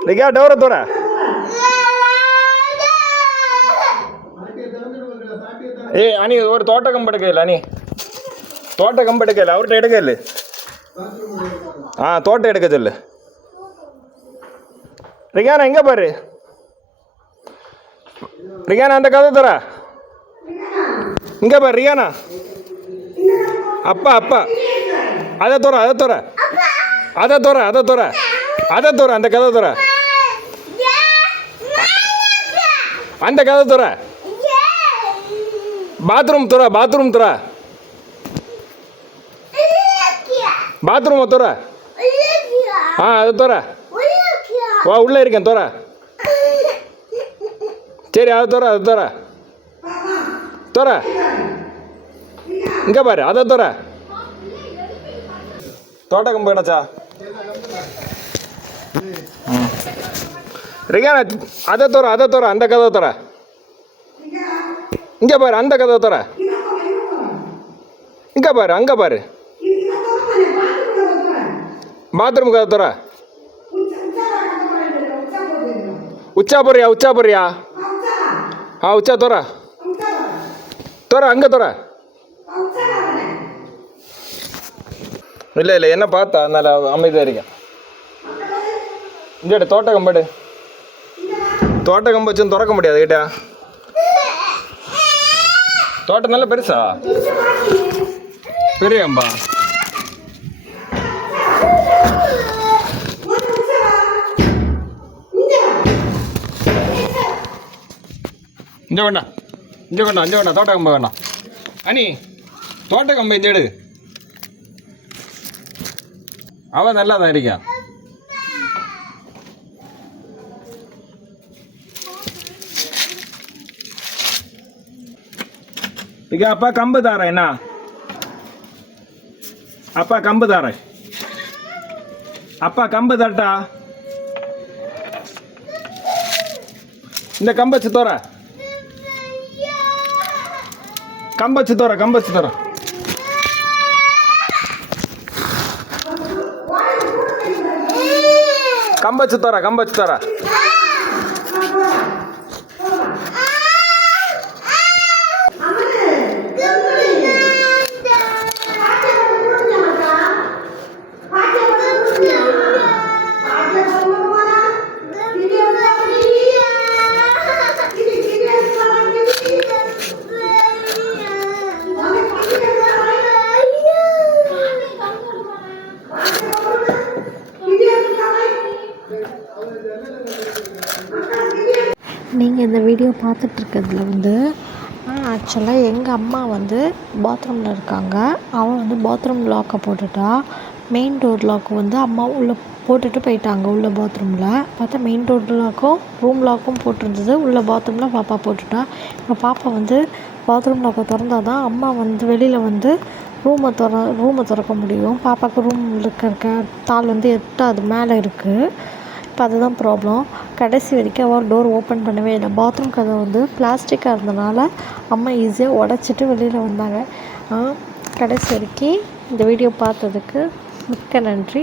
ரிகா டோரை தோற ஏய் அனி ஒரு தோட்ட கம்பு எடுக்கல அனி. தோட்ட கம்பு எடுக்கல அவர்கிட்ட எடுக்க இல்லை ஆ தோட்டம் எடுக்க சொல்லு. ரிகானா எங்கே பாரு? ரிகானா அந்த கதை தர இங்கே பாரு ரிகானா. அப்பா அப்பா. அதை தோற அதை தோற. அதை தோற அதை தோற. அதை தோற அந்த கதை தோற அந்த கதை தோற பாத்ரூம் தோற பாத்ரூம் தோற பாத்ரூம் தோற ஆ அது தோற வா உள்ளே இருக்கேன் தோற சரி அதை தோற அதை தோற தோற இங்கே பாரு அதை தோற தோட்டக்கம் போயிடாச்சா ரிகானா அதை தோற அதை தோற அந்த கதை தோற. இங்கே பாரு அந்த கதை தோற. இங்கே பாரு அங்கே பாரு. பாத்ரூம் கதை தோற. உச்சா போறியா உச்சா போறியா? ஆ உச்சா தோற. தோற அங்கே தோற. இல்லை இல்லை என்ன பார்த்தா? அதனால் அமைதியாக இருக்கேன் இங்கே தோட்ட கம்பாடு தோட்ட கம்பு வச்சு திறக்க முடியாது கிட்டா. தோட்டம் நல்லா பெருசா? பெரிய அம்பா இங்கே வேண்டாம் இங்கே வேண்டாம் இங்கே வேண்டாம் தோட்ட கம்பு வேண்டாம் அனி தோட்ட கம்பு இந்த எடு அவன் நல்லா தான் இருக்கான் ಈಗ ಅಪ್ಪ ಕಂಬ ದಾರ ಏನ ಅಪ್ಪ ಕಂಬ ದಾರ அப்பா கம்பு தட்டா இந்த கம்பச்சு தோற கம்பச்சு தோற கம்பச்சு தோற கம்பச்சு தோற கம்பச்சு தோற நீங்கள் இந்த வீடியோ பார்த்துட்ருக்கிறதுல வந்து ஆக்சுவலாக எங்கள் அம்மா வந்து பாத்ரூமில் இருக்காங்க. அவன் வந்து பாத்ரூம் லாக்கை போட்டுட்டா. மெயின் டோர் லாக்கு வந்து அம்மா உள்ளே போட்டுட்டு போயிட்டாங்க உள்ளே பாத்ரூமில் பார்த்தா மெயின் டோர் லாக்கும் ரூம் லாக்கும் போட்டிருந்தது. உள்ளே பாத்ரூமில் பாப்பா போட்டுட்டா. இப்போ பாப்பா வந்து பாத்ரூம் லாக்கை திறந்தால் தான் அம்மா வந்து வெளியில் வந்து ரூமை திற ரூமை திறக்க முடியும். பாப்பாவுக்கு ரூம் இருக்க இருக்க தாள் வந்து எட்டாது மேலே இருக்குது இப்போ அதுதான் ப்ராப்ளம் கடைசி வரைக்கும் அவள் டோர் ஓப்பன் பண்ணவே இல்லை. பாத்ரூம் கதை வந்து பிளாஸ்டிக்காக இருந்தனால அம்மா ஈஸியாக உடச்சிட்டு வெளியில் வந்தாங்க. கடைசி வரைக்கும் இந்த வீடியோ பார்த்ததுக்கு மிக்க நன்றி.